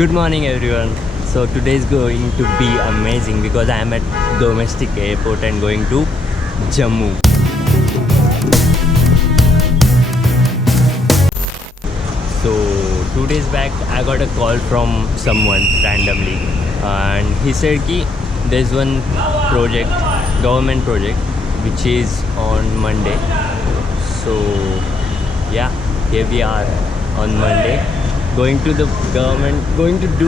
Good morning everyone. So today is going to be amazing because I am at domestic airport and going to Jammu. So 2 days back I got a call from someone randomly and he said ki there's one project, government project, which is on Monday. So yeah, here we are on Monday going to do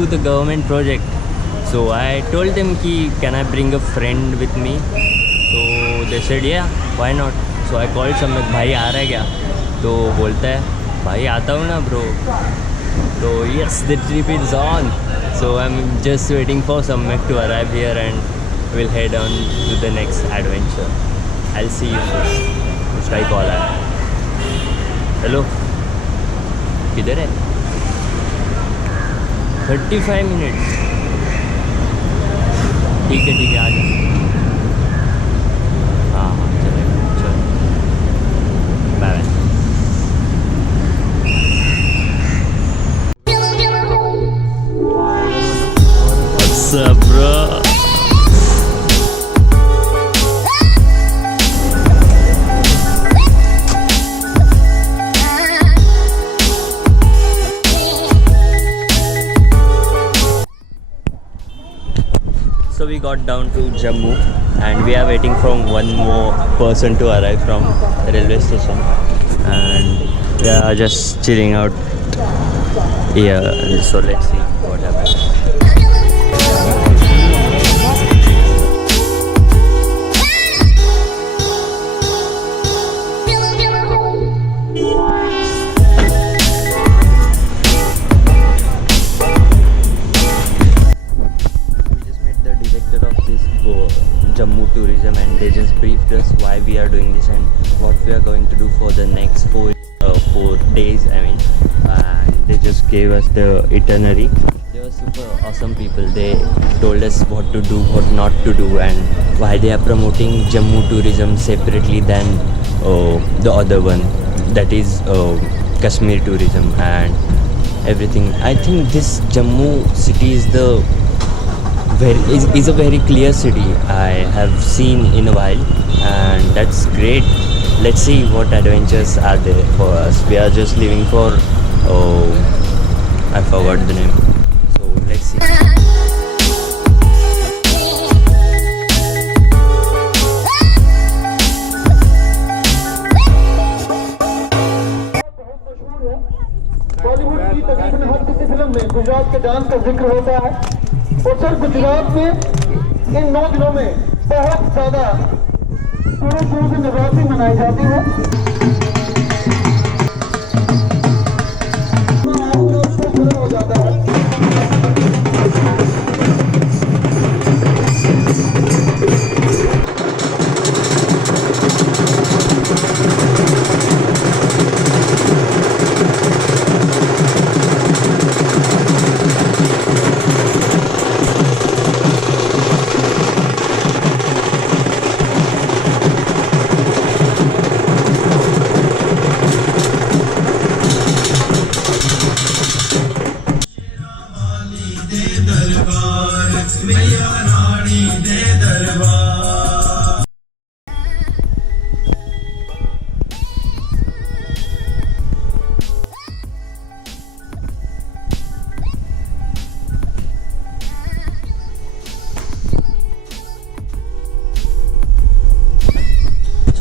the government project. So I told them ki can I bring a friend with me? So they said yeah, why not? So I called Samyak, भाई आ रहा है क्या? तो बोलता है भाई आता हूँ ना bro. So yes, the trip is on. So I'm just waiting for Samyak to arrive here and we'll head on to the next adventure. I'll see you soon. उसका ही कॉल आया. हेलो, किधर है? 35 मिनट्स. ठीक है आ जा. हाँ चलेगा, चलो bye bye. What's up bro? So we got down to Jammu and we are waiting for one more person to arrive from the railway station and we are just chilling out here. So let's see what happens. Jammu tourism and they just briefed us why we are doing this and what we are going to do for the next 4 days. And they just gave us the itinerary. They were super awesome people. They told us what to do, what not to do, and why they are promoting Jammu tourism separately than the other one, that is Kashmir tourism and everything. I think this Jammu city is a very clear city I have seen in a while, and that's great. Let's see what adventures are there for us. We are just leaving for I forgot the name, so let's see. Bollywood की तकरीबन हर किसी film में गुजरात के dance का जिक्र होता है और सर गुजरात में इन 9 दिनों में बहुत ज़्यादा पूरे शुरू से नवरात्रि मनाई जाती है. शुरू हो जाता है.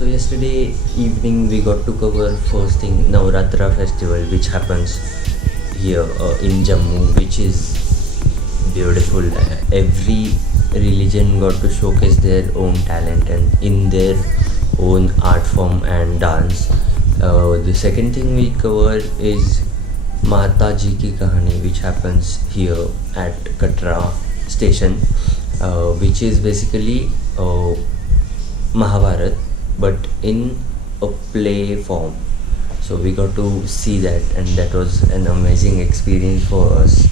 So yesterday evening we got to cover first thing Navratra Festival, which happens here in Jammu, which is beautiful. Every religion got to showcase their own talent and in their own art form and dance. The second thing we covered is Mata Ji Ki Kahani, which happens here at Katra station, which is basically Mahabharat but in a play form. So we got to see that and that was an amazing experience for us.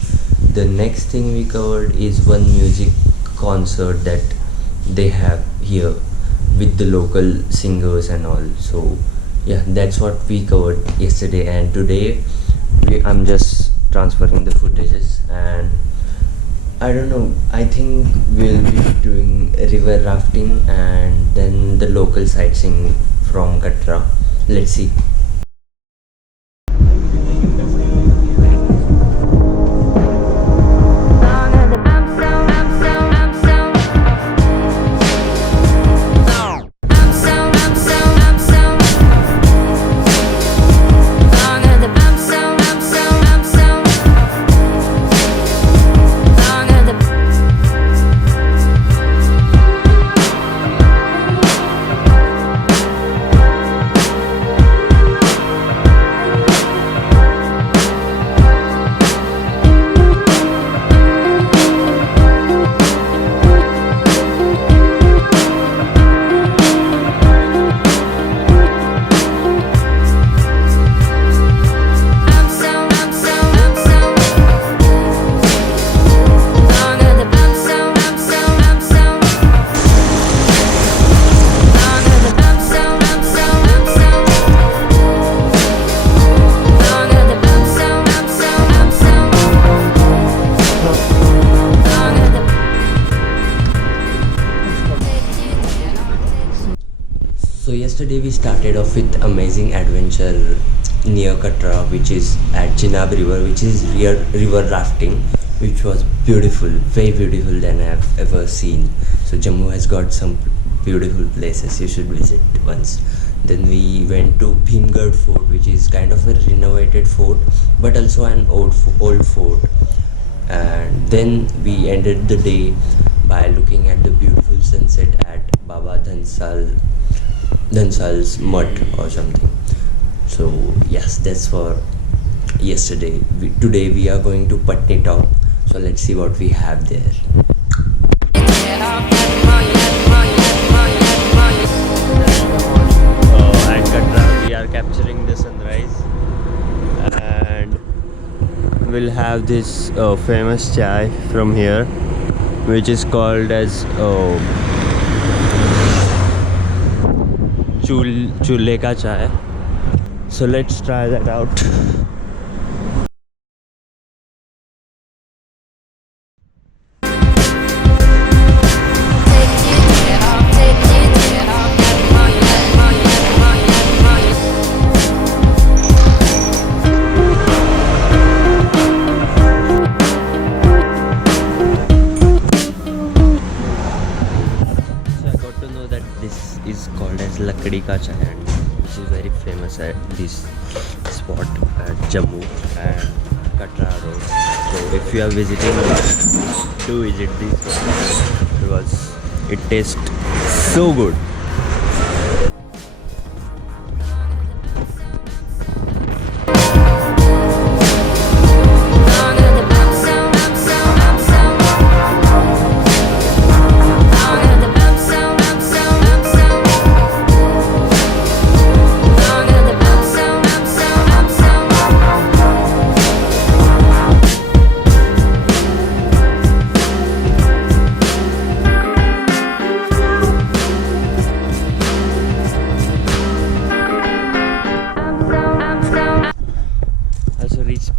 The next thing we covered is one music concert that they have here with the local singers and all. So yeah, that's what we covered yesterday, and today I'm just transferring the footages, and I don't know, I think we'll be doing river rafting and then the local sightseeing from Katra. Let's see. So yesterday we started off with amazing adventure near Katra, which is at Chenab River, which is river rafting, which was beautiful, way beautiful than I have ever seen. So Jammu has got some beautiful places you should visit once. Then we went to Bhimgarh Fort, which is kind of a renovated fort, but also an old fort. And then we ended the day by looking at the beautiful sunset at Baba Dhansal's Mutt or something. So yes, that's for yesterday. Today we are going to Patni Top. So let's see what we have there. At Katra we are capturing the sunrise, and we'll have this famous chai from here, which is called as chulhe ka chai. So let's try that out. Is called as Lakdi Ka Chai, which is very famous at this spot at Jammu and Katra Road. So if you are visiting, do visit this because it tastes so good.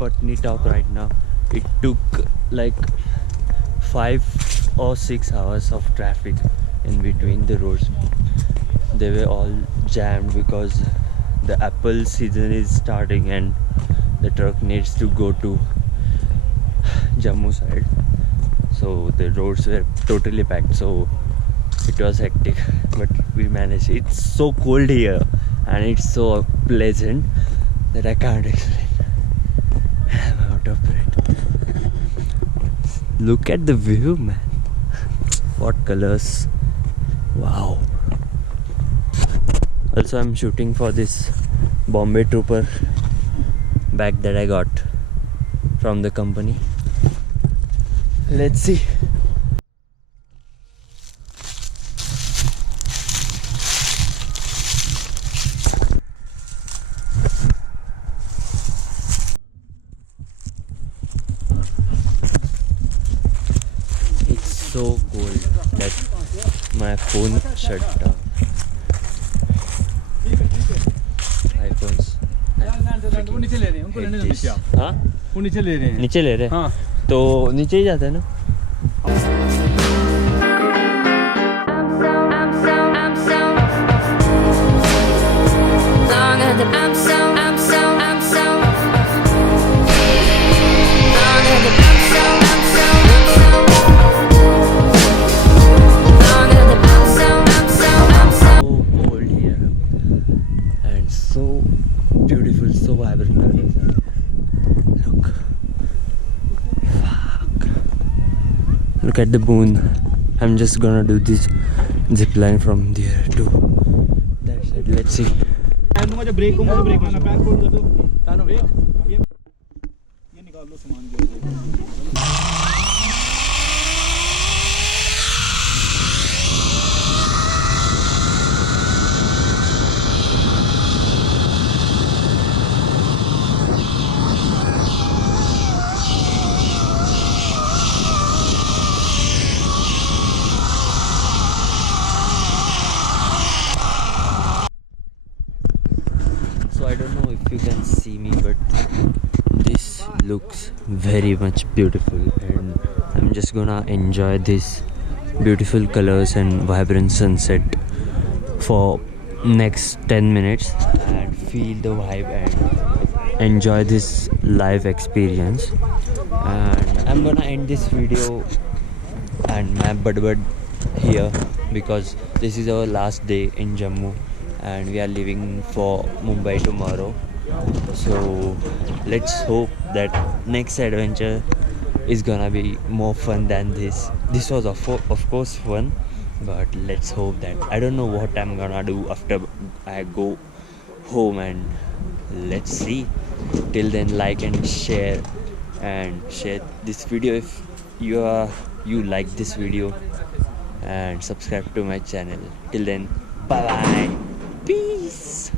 Patni Top right now. It took like 5 or 6 hours of traffic in between the roads. They were all jammed because the apple season is starting and the truck needs to go to Jammu side. So the roads were totally packed. So it was hectic, but we managed. It's so cold here and it's so pleasant that I can't explain. I'm out of breath. Look at the view, man. What colors. Wow. Also, I'm shooting for this Bombay Trooper bag that I got from the company. Let's see. So cold that my phone shut down. iPhones. नीचे ले रहे हैं, उनको रहने दो नीचे आप। हाँ वो नीचे ले रहे हैं। नीचे ले रहे हैं। हाँ तो नीचे ही जाते हैं ना। So beautiful, so vibrant colors. Look, fuck. Look at the moon. I'm just gonna do this zip line from there to that side. Let's see. जब ब्रेक होगा तो ब्रेक लेना, पैर फोल्ड कर दो, कानो ब्रेक, ये निकाल लो सामान जो है। So I don't know if you can see me, but this looks very much beautiful, and I'm just gonna enjoy this beautiful colors and vibrant sunset for next 10 minutes and feel the vibe and enjoy this live experience. And I'm gonna end this video and my bud here, because this is our last day in Jammu and we are leaving for Mumbai tomorrow. So let's hope that next adventure is gonna be more fun than this. This was of course fun, but let's hope that I don't know what I'm gonna do after I go home, and let's see. Till then, like and share this video if you like this video, and subscribe to my channel. Till then, bye bye, peace.